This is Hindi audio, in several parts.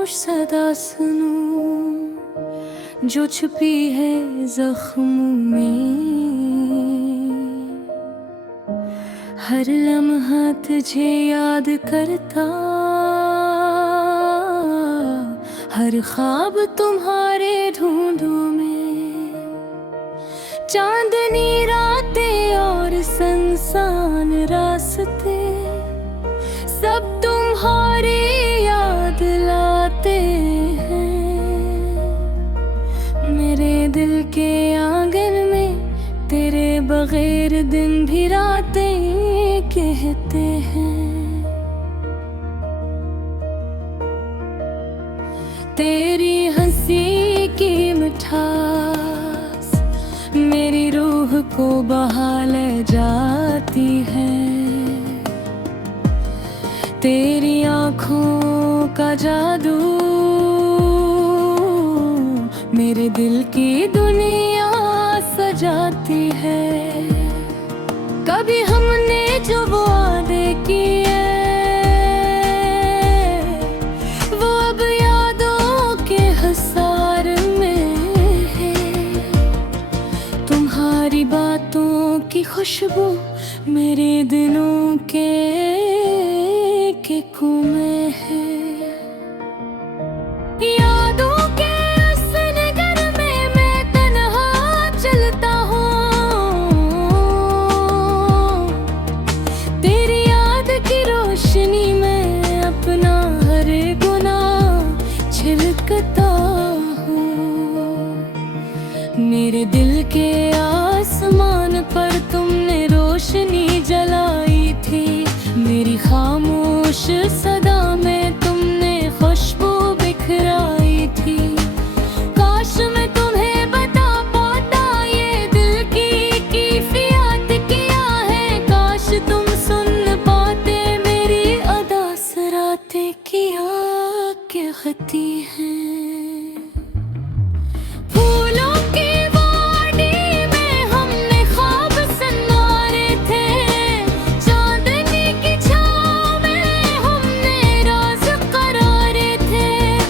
खामोश सदा सुनूं जो छुपी है जख्मों में। हर लम्हा तुझे याद करता, हर ख्वाब तुम्हारे ढूंढूं में। चांदनी रातें और सुनसान रास्ते सब तुम्हारी याद लाते हैं। मेरे दिल के आंगन में तेरे बगैर दिन भी रातें कहते हैं। तेरी हंसी की मिठास मेरी रूह को बहा ले जाती है। तेरी आँखों का जादू मेरे दिल की दुनिया सजाती है। कभी हमने जो वादे किए वो अब यादों के हिसार में है। तुम्हारी बातों की खुशबू मेरे दिलों के कुएं है। यादों के उस नगर में मैं तन्हा चलता हूँ। तेरी याद की रोशनी में अपना हर गुनाह छिलकता हूँ। मेरे दिल के आसमान पर तुमने रोशनी जलाई थी। मेरी खामोश सदा में तुमने खुशबू बिखराई थी। काश मैं तुम्हें बता पाता ये दिल की कैफियत क्या है। काश तुम सुन पाते मेरी अदा रातें क्या कहती हैं। फूलों की वाड़ी में हमने ख्वाब संवारे थे। चांदनी की छाँव में हमने राज करारे थे।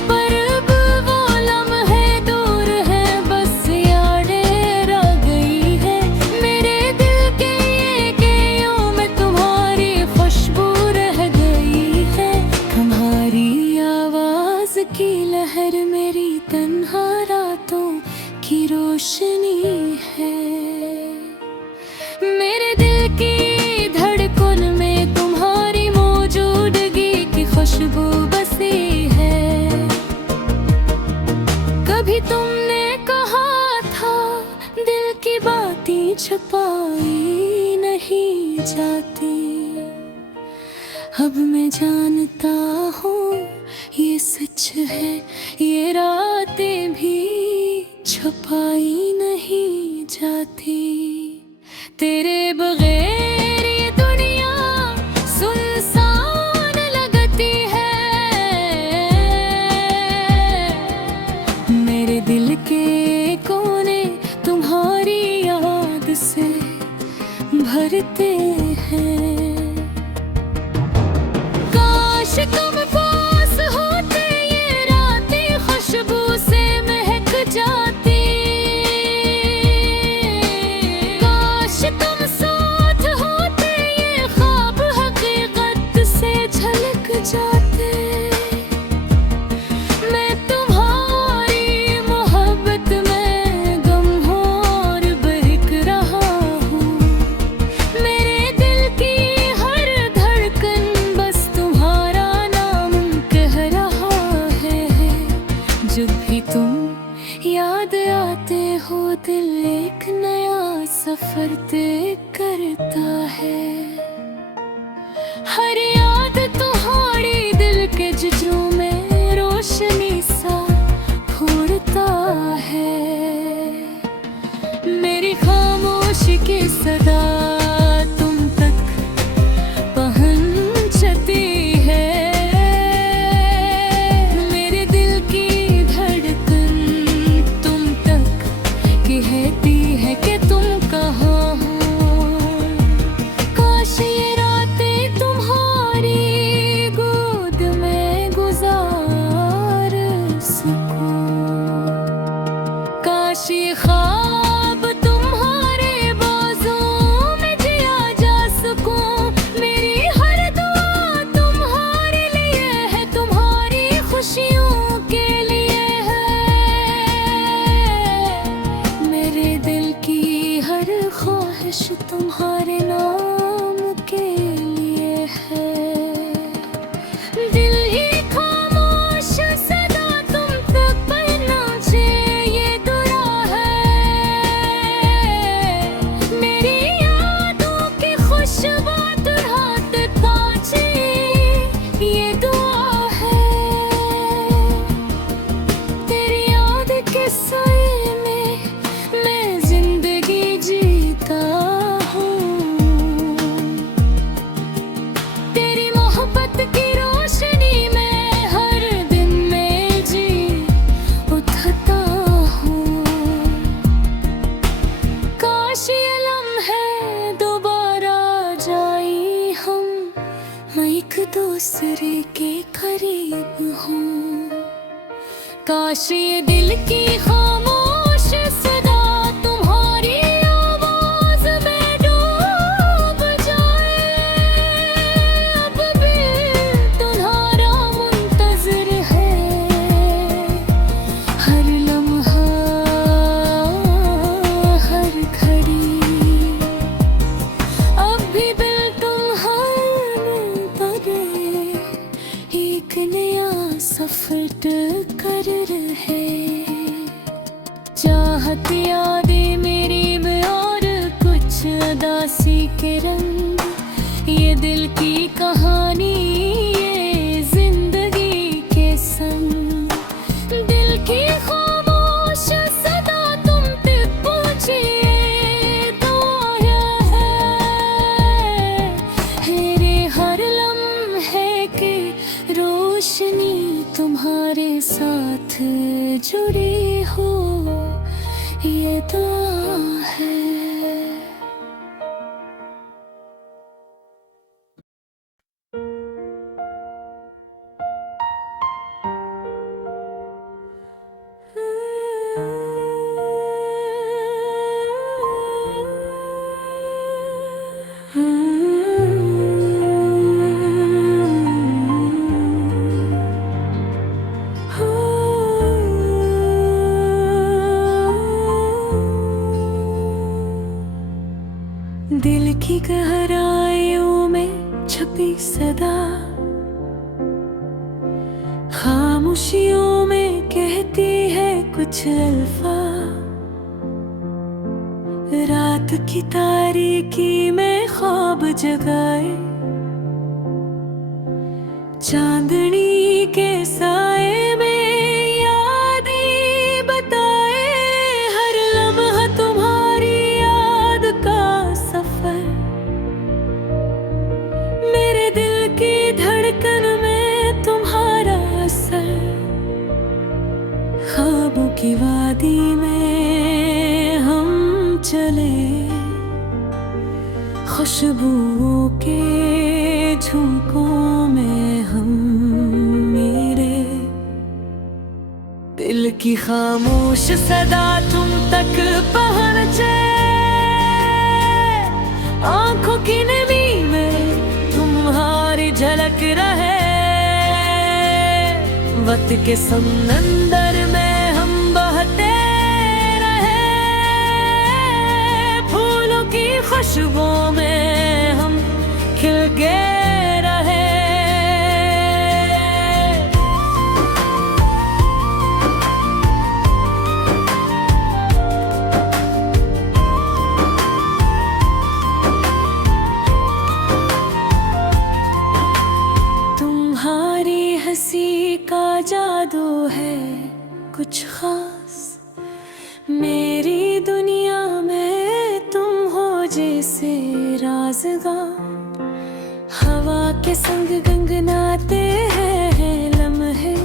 पर अब वो लम्हे दूर है, बस यादें रह गई है। मेरे दिल के ये गेयों में तुम्हारी खुशबू रह गई है। तुम्हारी आवाज की लहर मेरी तन्हा रातों की रोशनी है। मेरे दिल की धड़कन में तुम्हारी मौजूदगी की खुशबू बसी है। कभी तुमने कहा था दिल की बातें छुपाई नहीं जाती। अब मैं जानता हूँ ये सच है, ये रातें भी छुपाई नहीं जाती। तेरे बगैर ये दुनिया सुनसान लगती है। मेरे दिल के कोने तुम्हारी याद से भरते हैं। काश तुम पास होते ये रातें खुशबू से महक जाती। काश तुम साथ होते ये ख्वाब हकीकत से झलक जाते। मैं तुम्हारी मोहब्बत में गम और बहक रहा हूँ। मेरे दिल की हर धड़कन बस तुम्हारा नाम कह रहा है। जब भी तुम याद आते हो दिल एक नया सफर तय करता है। हर याद तुम्हारी दिल के जिगरों में रोशनी सा फूटता है। मेरी खामोशी की सदा तुम तक पहुंचती है। मेरे दिल की धड़कन तुम तक कहती है कि तुम कहाँ हो। काश ये रातें तुम्हारी काश ये दिल की खामोश सदा तुम्हारी आवाज में डूब जाए। अब भी तुम्हारा मुंतज़िर है हर लम्हा हर घड़ी। अब भी दिल तुम्हारे पर एक नया सफर कर रहे। चाहत यादें मेरी में और कुछ अदासी के रंग, ये दिल की कहानी ये जिंदगी के संग। दिल की खामोश सदा तुम तक पूछिए तो आया है मेरे हर लम्हे की रोशनी तुम्हारे साथ जुड़ी हो ये दुआ है। दिल की गहराइयों में छुपी सदा, खामोशियों में कहती है कुछ अल्फाज। रात की तारीकी में ख्वाब जगाए, चांदनी के साए में यादें बताए। हर लम्हा तुम्हारी याद का सफर, मेरे दिल की धड़कन में तुम्हारा असर। ख्वाबों की वादी में हम चले, खुशबुओं के झुमकों में हम मेरे। दिल की खामोश सदा तुम तक पहुंचे, आंखों की नमी में तुम्हारी झलक रहे। वक्त के समंदर में हम बहते रहे, फूलों की खुशबुओं में हम खिल के रहे। तुम्हारी हंसी का जादू है कुछ खास, मेरी दुनिया में तुम हो जैसे राज़गार। हवा के संग गंगनाते हैं लम्हे,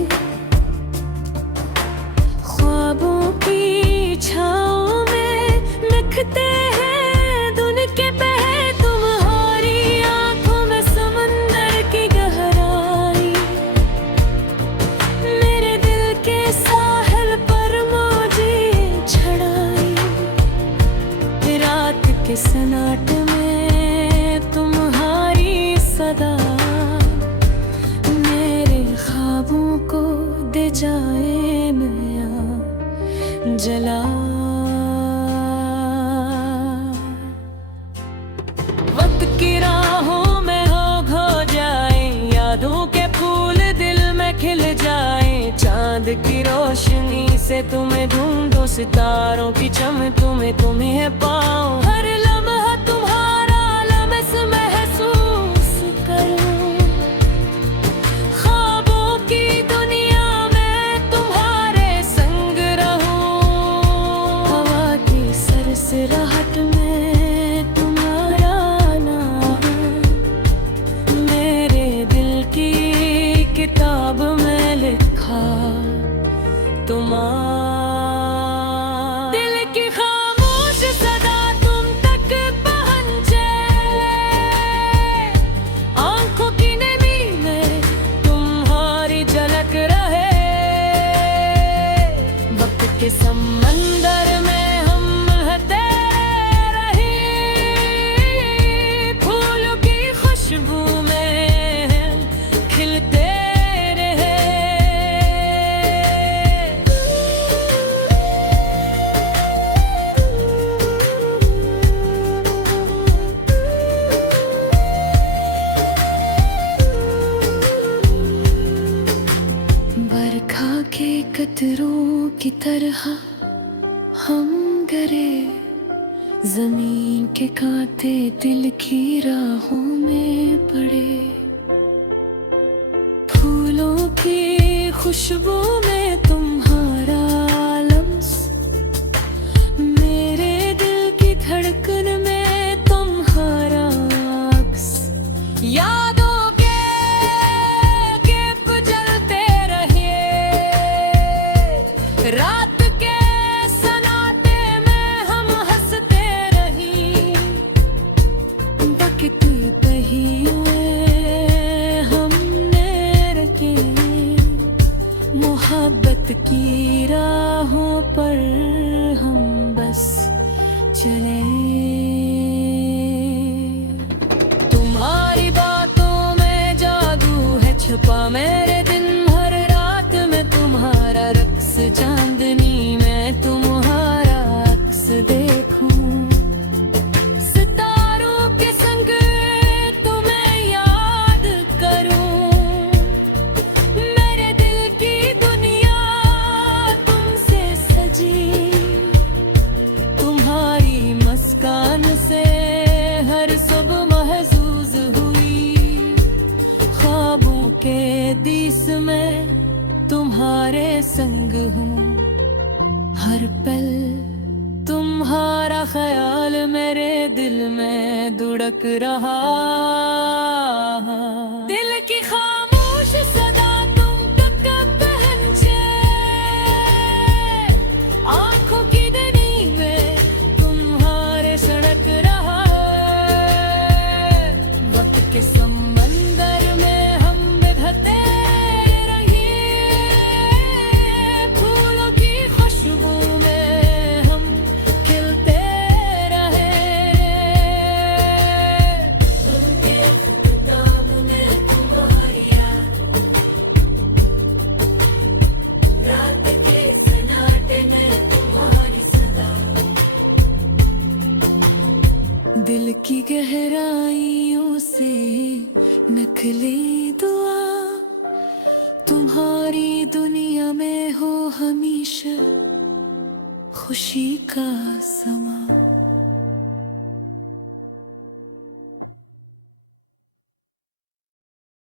ख्वाबों की छाँव में निखरते हैं दुन के पहे। तुम्हारी आंखों में समंदर की गहराई, मेरे दिल के साहिल पर मौजें छड़ाई। रात के सन्नाटे में तुम्हारी सदा मेरे ख्वाबों को दे जाए नया जला। वक्त की राहों में हो जाए, यादों के फूल दिल में खिल जाए। चांद की रोशनी से तुम्हें ढूंढो, सितारों की चमक तुम्हें पाऊं। हर लम्हा तुम्हारा लम्स महसूस करूं, ख्वाबों की दुनिया में तुम्हारे संग रहूं। हवा की सरसराहट में तुम्हारा नाम, मेरे दिल की किताब में लिखा तुम्हारा। दिल की खामोश सदा तुम के कतरों की तरह हम गिरे, जमीन के कांटे दिल की राहों में पड़े। फूलों की खुशबू में तुम्हारा लम्स, मेरे दिल की धड़कन में तुम्हारा अक्स। यादों के केप जलते रहे, रात के सन्नाटे में हम हंसते रही। बकती पहियों में हमने रखे, मोहब्बत की राहों पर हम बस चले। तुम्हारी बातों में जादू है छुपा, मेरे दिन हर रात में तुम्हारा रक्स। चांदनी में तुम्हारा अक्स देखूं, सितारों के संग तुम्हें याद करूं। मेरे दिल की दुनिया तुमसे सजी, तुम्हारी मुस्कान से हर सुबह महसूस हुई। ख्वाबों के दिस में तुम्हारे संग हूँ, हर पल तुम्हारा ख्याल मेरे दिल में धुड़क रहा। दिल की खामोश सदा तुम तक पहुंचे, आंखों की धनी में तुम्हारे सड़क रहा। वक्त के समंदर में हम बहते रहे, फूलों की खुशबू में हम खिलते रहे। उनके किताब में तुम्हारी याद, रात के सन्नाटे में तुम्हारी सदा। दिल की गहराइयों से नकली दुआ, तुम्हारी दुनिया में हो हमेशा खुशी का समा।